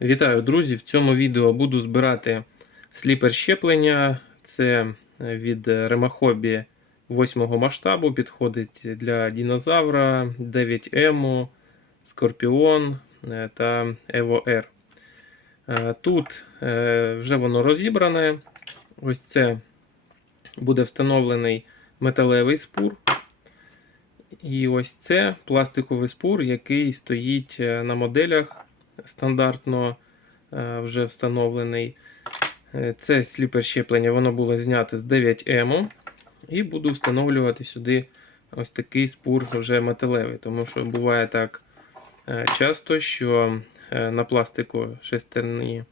Вітаю, друзі! В цьому відео буду збирати сліпер щеплення. Це від Ремахобі 8 масштабу. Підходить для динозавра, 9 ему Скорпіон е, та Evo R. Е, Тут е, вже воно розібране. Ось це буде встановлений металевий спур. І ось це пластиковий спур, який стоїть на моделях стандартно е, вже встановлений. Е, Це сліпер щеплення, воно було знято з 9 м І буду встановлювати сюди ось такий спур вже металевий. Тому що буває так е, часто, що на пластику шестерні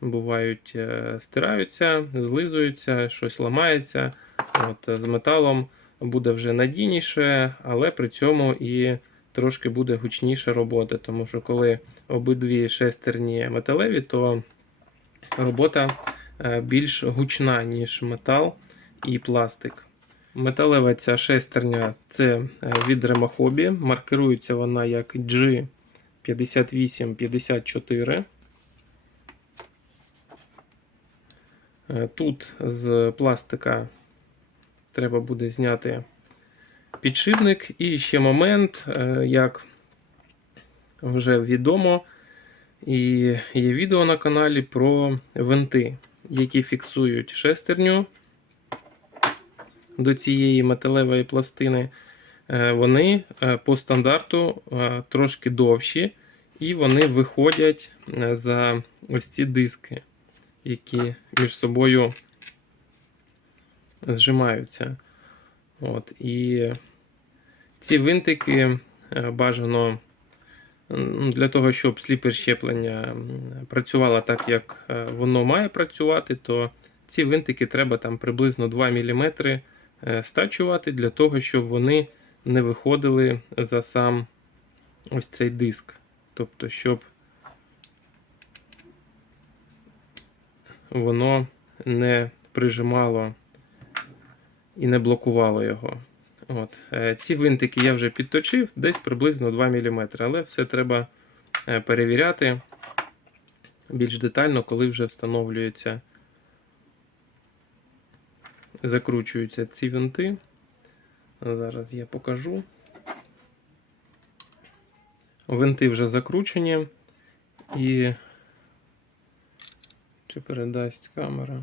бувають, стираються, злизуються, щось ламається. От, З металом буде вже надійніше, але при цьому і трошки буде гучніша робота, тому що коли обидві шестерні металеві, то робота е, більш гучна, ніж метал і пластик. Металева ця шестерня це е, від Ремахобі. Маркирується вона як G5854. Е, тут з пластика треба буде зняти підшипник. І ще момент, е, як вже відомо, і є відео на каналі про винти, які фіксують шестерню до цієї металевої пластини. Е, вони е, по стандарту трошки довші, і вони виходять за ось ці диски, які між собою зжимаються. От, І ці винтики е, бажано для того, щоб сліпер щеплення працювало так, як е, воно має працювати, то ці винтики треба там приблизно 2 мм е, стачувати для того, щоб вони не виходили за сам ось цей диск. Тобто, щоб воно не прижимало і не блокувало його. От. Е, ці винтики я вже підточив десь приблизно 2 мм, але все треба е, перевіряти більш детально, коли вже встановлюється, закручуються ці винти. Зараз я покажу. Винти вже закручені і чи передасть камера?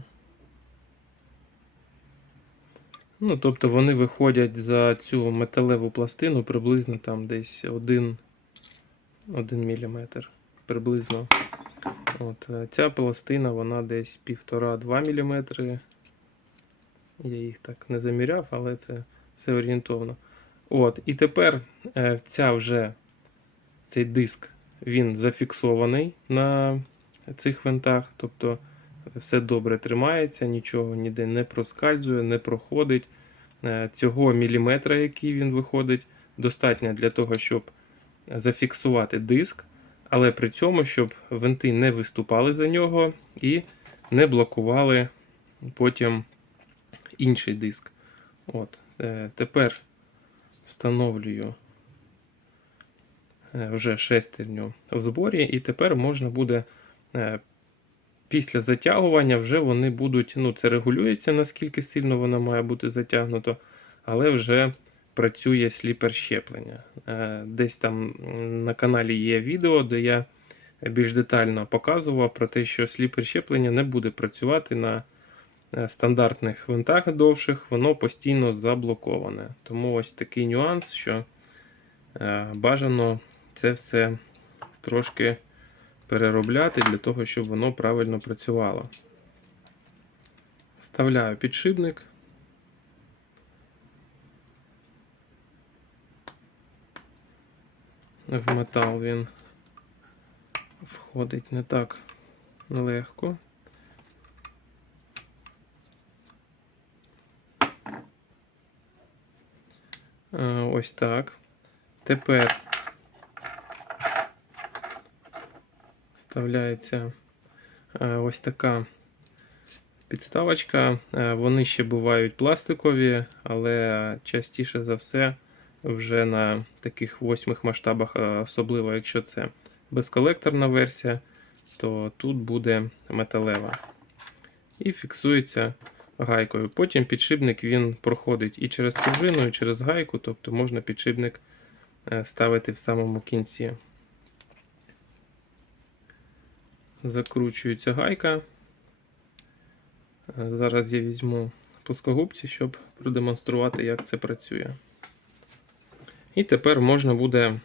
Ну, Тобто вони виходять за цю металеву пластину приблизно там десь 1 1 мм. Приблизно. От, е, Ця пластина вона десь 1,5-2 мм. Я їх так не заміряв, але це все орієнтовно. От, І тепер е, ця вже цей диск він зафіксований на цих винтах. Тобто все добре тримається, нічого ніде не проскальзує, не проходить. Е, цього міліметра, який він виходить, достатньо для того, щоб зафіксувати диск, але при цьому, щоб винти не виступали за нього і не блокували потім інший диск. От. Е, тепер встановлюю е, вже шестерню в зборі, і тепер можна буде після затягування вже вони будуть, ну це регулюється, наскільки сильно воно має бути затягнуто, але вже працює сліпер щеплення. Е, десь там на каналі є відео, де я більш детально показував про те, що сліпер щеплення не буде працювати на е, стандартних винтах довших, воно постійно заблоковане. Тому ось такий нюанс, що е, бажано це все трошки переробляти для того, щоб воно правильно працювало. Вставляю підшипник. В метал він входить не так легко. Е, ось так. Тепер вставляється е, ось така підставочка. Е, вони ще бувають пластикові, але частіше за все вже на таких восьмих масштабах, особливо якщо це безколекторна версія, то тут буде металева. І фіксується гайкою. Потім підшипник він проходить і через пружину, і через гайку, тобто можна підшипник е, ставити в самому кінці. Закручується гайка. Е, Зараз я візьму плоскогубці, щоб продемонструвати, як це працює. І тепер можна буде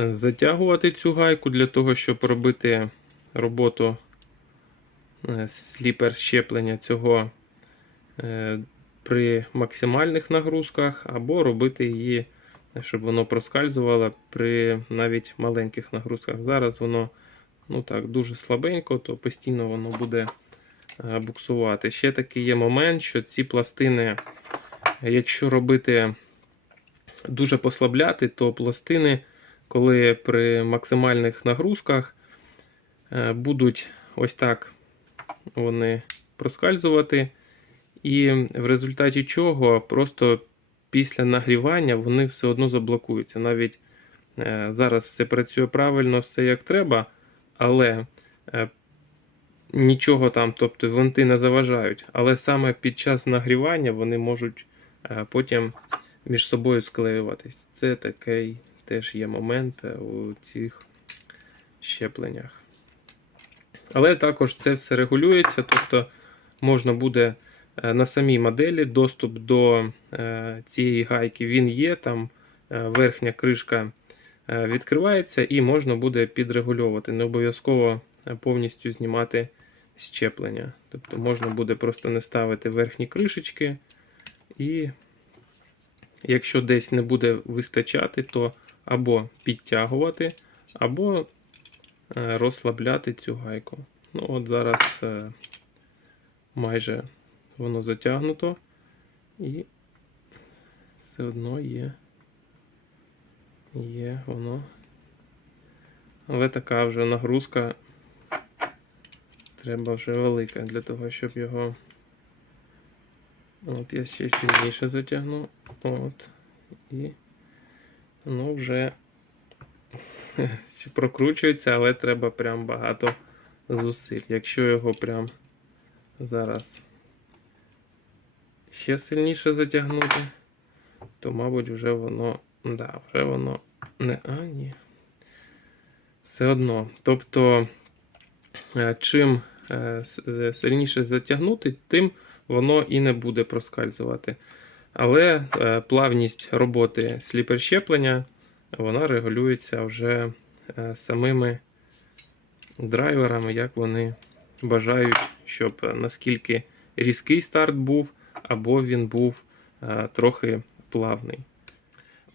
е, затягувати цю гайку для того, щоб робити роботу е, сліпер щеплення цього при максимальних нагрузках, або робити її, щоб воно проскальзувало при навіть маленьких нагрузках. Зараз воно ну так, дуже слабенько, то постійно воно буде е, буксувати. Ще такий є момент, що ці пластини, якщо робити дуже послабляти, то пластини, коли при максимальних нагрузках е, будуть ось так вони проскальзувати, і в результаті чого просто після нагрівання вони все одно заблокуються. Навіть е, зараз все працює правильно, все як треба, але е, нічого там, тобто винти не заважають. Але саме під час нагрівання вони можуть е, потім між собою склеюватись. Це такий теж є момент е, у цих щепленнях. Але також це все регулюється, тобто можна буде на самій моделі доступ до цієї гайки він є, там верхня кришка відкривається і можна буде підрегульовувати. Не обов'язково е, повністю знімати щеплення. Тобто можна буде просто не ставити верхні кришечки і якщо десь не буде вистачати, то або підтягувати, або е, розслабляти цю гайку. Ну, от зараз е, майже воно затягнуто, і все одно є. Є воно. Але така вже нагрузка треба вже велика для того, щоб його. От я ще сильніше затягну. От. І воно вже прокручується, але треба прям багато зусиль. Якщо його прям зараз ще сильніше затягнути, то, мабуть, вже воно. Да, вже воно не. А, ні. Все одно. Тобто, е, чим е, е, сильніше затягнути, тим воно і не буде проскальзувати. Але плавність роботи сліпер щеплення вона регулюється вже самими драйверами, як вони бажають, щоб наскільки різкий старт був, або він був трохи плавний.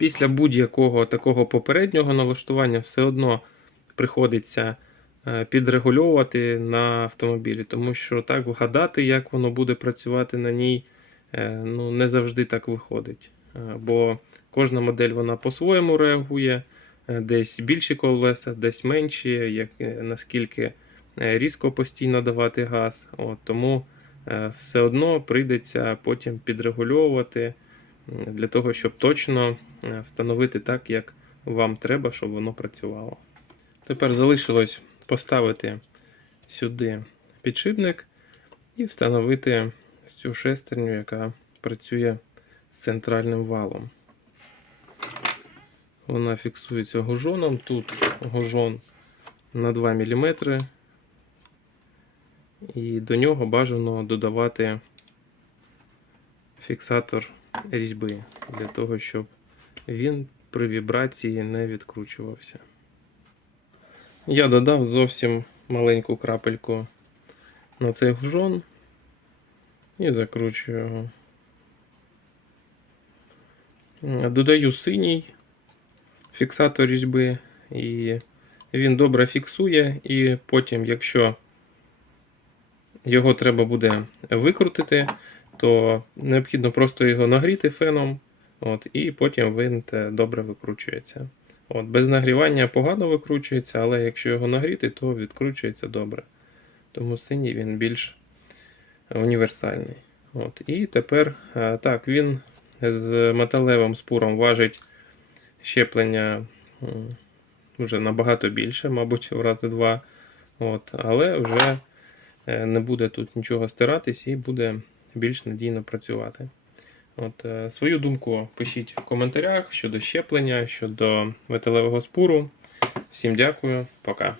Після будь-якого такого попереднього налаштування все одно приходиться е, підрегульовувати на автомобілі, тому що так вгадати, як воно буде працювати на ній, е, ну, не завжди так виходить. Е, Бо кожна модель вона по-своєму реагує, десь більші колеса, десь менші, як, наскільки різко постійно давати газ. От, тому все одно прийдеться потім підрегульовувати для того, щоб точно е, встановити так, як вам треба, щоб воно працювало. Тепер залишилось поставити сюди підшипник і встановити цю шестерню, яка працює з центральним валом. Вона фіксується гужоном. Тут гужон на 2 мм. І до нього бажано додавати фіксатор різьби для того, щоб він при вібрації не відкручувався. Я додав зовсім маленьку крапельку на цей гужон і закручую його. Додаю синій фіксатор різьби, і він добре фіксує, і потім, якщо його треба буде викрутити, то необхідно просто його нагріти феном, от, і потім е, добре викручується. От, без нагрівання погано викручується, але якщо його нагріти, то відкручується добре. Тому синій він більш універсальний. От. І тепер е, так, він з металевим спуром важить щеплення вже набагато більше, мабуть, в рази два От, але вже е, не буде тут нічого стиратись і буде більш надійно працювати. От, е, свою думку пишіть в коментарях щодо щеплення, щодо металевого спору. Всім дякую, пока.